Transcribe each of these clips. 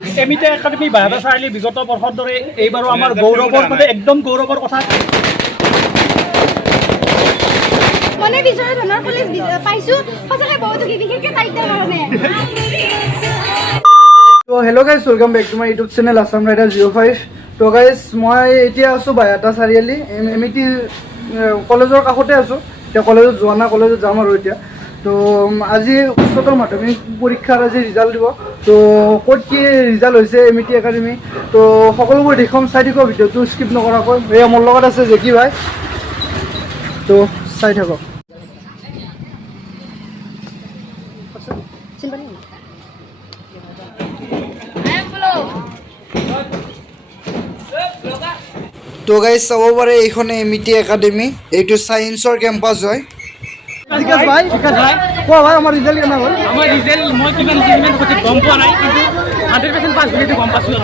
এমিতে academy বাহাদুৰ চাৰিআলি বিগত বৰ্ষৰ দৰে এইবাৰো আমাৰ গৌৰৱৰ মানে একদম গৌৰৱৰ কথা। মানে বিজয় ধনৰ কলেজ পাইছো সঁচাকৈ বহুত বিশেষকৈ তাইৰ কাৰণে। তো hello' guys, welcome back to my YouTube channel Assam rider 05। তো গাইজ মই এতিয়া আছোঁ বাইহাটা চাৰিআলি এমিটি কলেজৰ কাষতে আছোঁ। এতিয়া কলেজত যোৱা নাই, কলেজত যাম আৰু এতিয়া। তো আজি উচ্চতৰ মাধ্যমিক পৰীক্ষাৰ আজি ৰিজাল্ট দিব। তো ক'ত কি ৰিজাল্ট হৈছে এমিটি একাডেমি, তো সকলোবোৰ দেখুৱাম, চাই থাকক ভিডিঅ'টো স্কিপ নকৰাকৈ। এয়া মোৰ লগত আছে জেকি ভাই, তো চাই থাকক। তো গাইজ চাব পাৰে এইখন এমিটি একাডেমি, এইটো ছায়েন্সৰ কেম্পাছ হয়। বিকাশ ভাই কোৱা ভাই, আমাৰ ৰিজাল্ট কেনে হ'ল? আমাৰ ৰিজাল্ট মই কিমান সঠিক গম পোৱা নাই, কিন্তু 100% পাছ বুলি গম পাইছোঁ।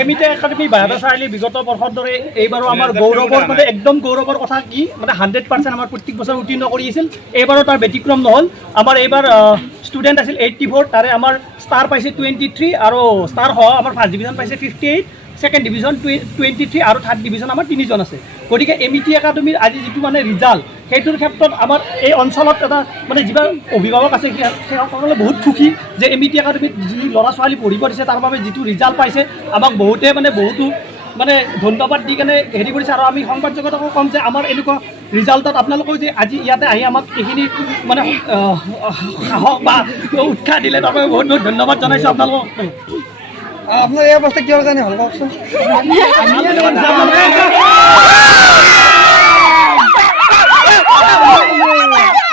এমিতে একাডেমি বাহাদুৰ চাৰিআলি বিগত বৰ্ষৰ দৰে এইবাৰো আমাৰ গৌৰৱৰ মানে একদম গৌৰৱৰ কথা কি মানে 100% আমাৰ প্ৰত্যেক বছৰ উত্তীৰ্ণ কৰি আছিল। এইবাৰো তাৰ ব্যতিক্ৰম নহ'ল। আমাৰ এইবাৰ ষ্টুডেণ্ট আছিল 84, তাৰে আমাৰ ষ্টাৰ পাইছে 23 আৰু ষ্টাৰ সহ আমাৰ ফাৰ্ষ্ট ডিভিজন পাইছে 58, ছেকেণ্ড ডিভিজন 23 আৰু থাৰ্ড ডিভিজন আমাৰ 3জন আছে। গতিকে এমিটি একাডেমিৰ আজি যিটো মানে ৰিজাল্ট, সেইটোৰ ক্ষেত্ৰত আমাৰ এই অঞ্চলত এটা মানে যিবিলাক অভিভাৱক আছে সেইসকলে বহুত সুখী যে এমিটি একাডেমিত যি ল'ৰা ছোৱালী পঢ়িব দিছে তাৰ বাবে যিটো ৰিজাল্ট পাইছে আমাক বহুতে বহুতো ধন্যবাদ দি কেনে হেৰি কৰিছে। আৰু আমি সংবাদ জগতকো ক'ম যে আমাৰ এনেকুৱা ৰিজাল্টত আপোনালোকেও যে আজি ইয়াতে আহি আমাক এইখিনি মানে সাহস বা উৎসাহ দিলে তাৰ বাবে বহুত বহুত ধন্যবাদ জনাইছোঁ আপোনালোকক। আপোনাৰ এই অৱস্থা কিয় কাৰণে হ'ল কওকচোন?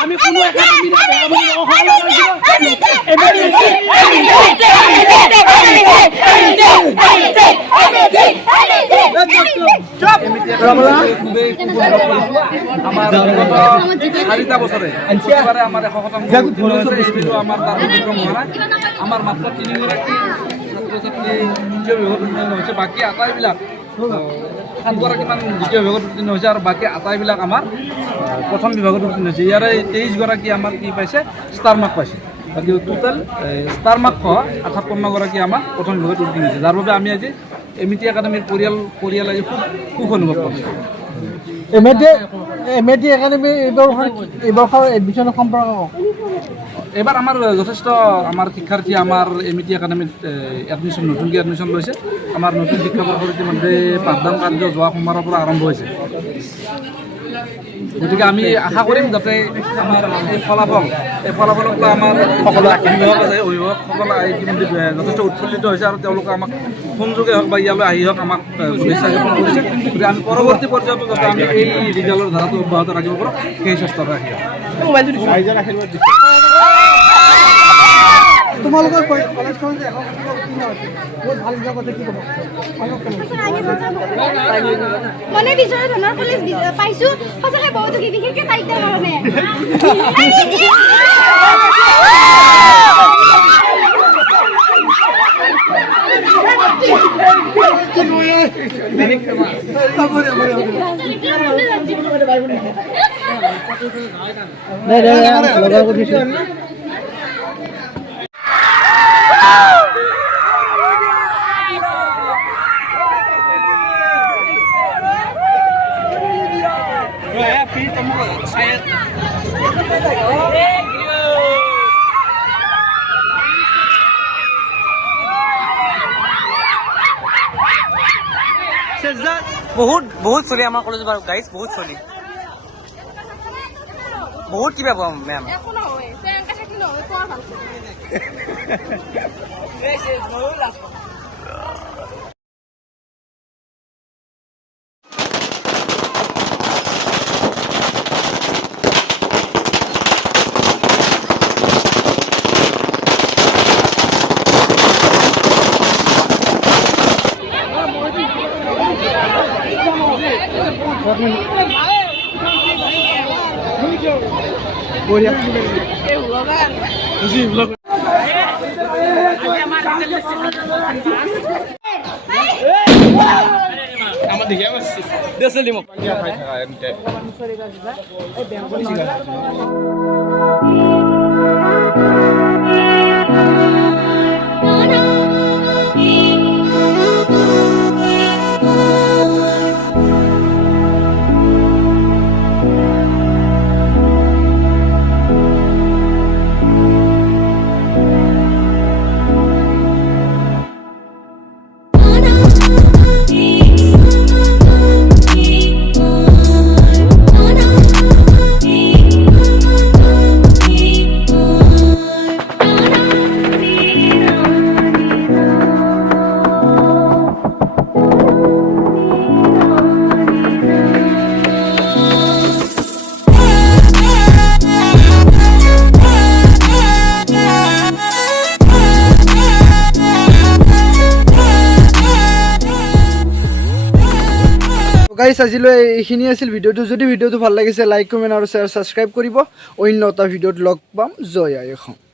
আমি কোনো চাৰিটা বছৰে প্ৰতিবাৰে আমাৰ 100% আমাৰ তাৰ ব্যতিক্ৰম হোৱা নাই। আমাৰ মাত্ৰ 3গৰাকী ছাত্ৰ ছাত্ৰী দ্বিতীয় বিভাগত উত্তীৰ্ণ হৈছে, বাকী আটাইবিলাক 7গৰাকীমান দ্বিতীয় বিভাগত উত্তীৰ্ণ হৈছে আৰু বাকী আটাইবিলাক আমাৰ প্ৰথম বিভাগত উত্তীৰ্ণ হৈছে। ইয়াৰে 23গৰাকী আমাৰ কি পাইছে, ষ্টাৰ মাৰ্ক পাইছে। বাকী টোটেল ষ্টাৰ মাৰ্ক সহ 58গৰাকী আমাৰ প্ৰথম বিভাগত উত্তীৰ্ণ হৈছে, যাৰ বাবে আমি আজি এমিটি একাডেমিৰ পৰিয়াল আজি খুব সুখ অনুভৱ কৰিছোঁ। এমিটি একাডেমি এইবৰ্ষৰ এডমিশ্যনৰ সম্পৰ্ক এইবাৰ আমাৰ যথেষ্ট আমাৰ শিক্ষাৰ্থী আমাৰ এমিটি একাডেমিত নতুনকৈ এডমিশ্যন লৈছে। আমাৰ নতুন শিক্ষাবৰ্ষৰ ইতিমধ্যে পাঠদান কাৰ্য যোৱা সোমবাৰৰ পৰা আৰম্ভ হৈছে। গতিকে আমি আশা কৰিম যাতে আমাৰ এই ফলাফলৰ পৰা আমাৰ সকলো অভিভাৱক আছে, অভিভাৱকসকলে ইতিমধ্যে যথেষ্ট উৎফুল্লিত হৈছে আৰু তেওঁলোকে আমাক সংযোগে হওক বা ইয়ালৈ আহি হওক আমাক শুভেচ্ছা জ্ঞাপন কৰিছে। গতিকে আমি পৰৱৰ্তী পৰ্যায়তো যাতে আমি এই ৰিজাল্টৰ ধাৰাটো অব্যাহত ৰাখিব পাৰোঁ সেই চেষ্টা ৰাখি তোমালোকৰ কলেজখন যে বহুত ভাল কথা কি ক'ব? মানে বিজয় ধনৰ কলেজ পাইছো সঁচাকৈ বহুত বিশেষকৈ তাইৰ কাৰণে। বহুত চলি আমাৰ কলেজ বাৰু গাইজ, বহুত চলি বহুত কিবা পাম মেম। আমার দিকে দেশে লিমো Oh no! গাইছ আজিলৈ এইখিনি আছিল ভিডিঅ'টো যদি ভিডিঅ'টো ভাল লাগিছে লাইক কমেণ্ট আৰু শ্বেয়াৰ ছাবস্ক্ৰাইব কৰিব অন্য এটা ভিডিঅ'ত লগ পাম জয় আই অসম